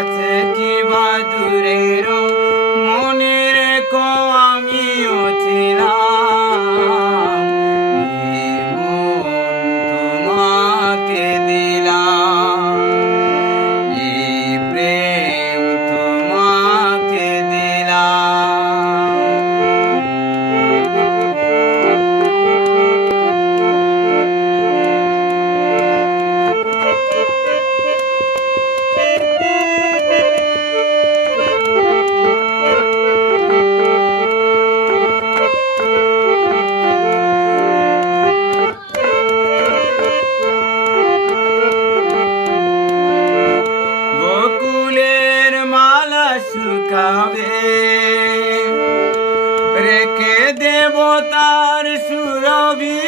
কাছে কি বা দূরের মনে রেখো আমিও ছিলাম এই মন তোমাকে দিলাম এই প্রেম তোমাকে দিলাম বকুলের মালা শুকাবে রেখে দেব তার সুরভি